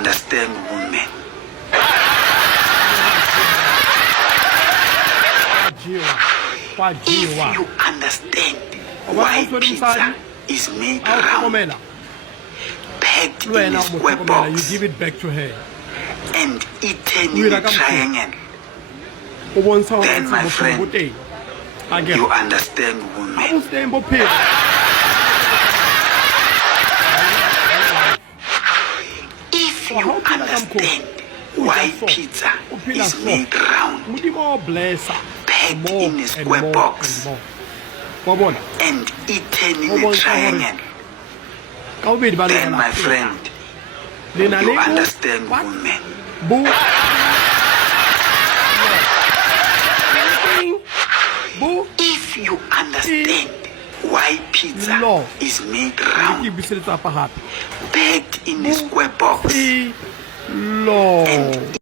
understand women. If you understand why pizza is made round, packed in a square box, you give it back to her. and eaten in a triangle, then my friend, you understand women. If you understand why pizza is made round, packed in a square box, and eaten in a triangle, then my friend, you understand women. If you understand why pizza is made round, packed in a square box, and